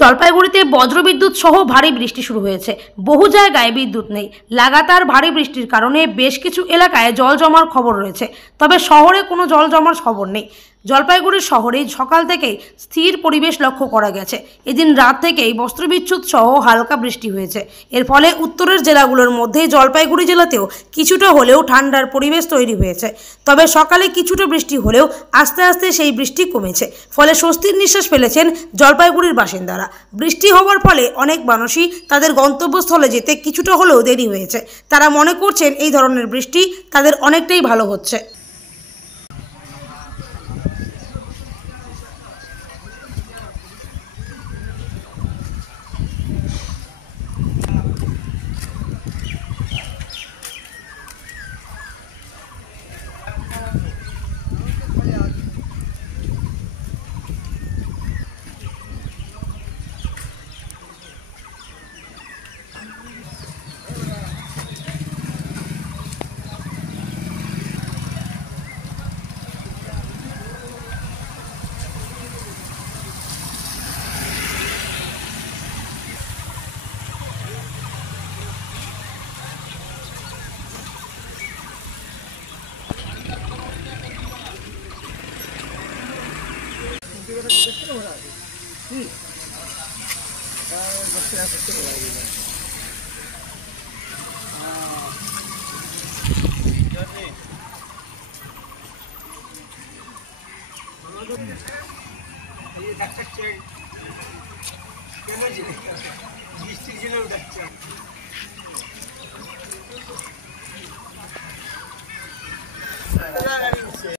জলপাইগুড়িতে বজ্রবিদ্যুৎ সহ ভারী বৃষ্টি শুরু হয়েছে। বহু জায়গায় বিদ্যুৎ নেই। লাগাতার ভারী বৃষ্টির কারণে বেশ কিছু এলাকায় জল জমার খবর রয়েছে, তবে শহরে কোনো জল জমার খবর নেই। জলপাইগুড়ি শহরে সকাল থেকেই স্থির পরিবেশ লক্ষ্য করা গেছে। এদিন রাত থেকেই বজ্রবিদ্যুৎ সহ হালকা বৃষ্টি হয়েছে। এর ফলে উত্তরের জেলাগুলোর মধ্যে জলপাইগুড়ি জেলাতেও কিছুটা হলেও ঠান্ডার পরিবেশ তৈরি হয়েছে। তবে সকালে কিছুটা বৃষ্টি হলেও আস্তে আস্তে সেই বৃষ্টি কমেছে, ফলে স্বস্তির নিঃশ্বাস ফেলেছেন জলপাইগুড়ির বাসিন্দারা। বৃষ্টি হওয়ার ফলে অনেক মানুষই তাদের গন্তব্যস্থলে যেতে কিছুটা হলেও দেরি হয়েছে। তারা মনে করছেন এই ধরনের বৃষ্টি তাদের অনেকটাই ভালো হচ্ছে।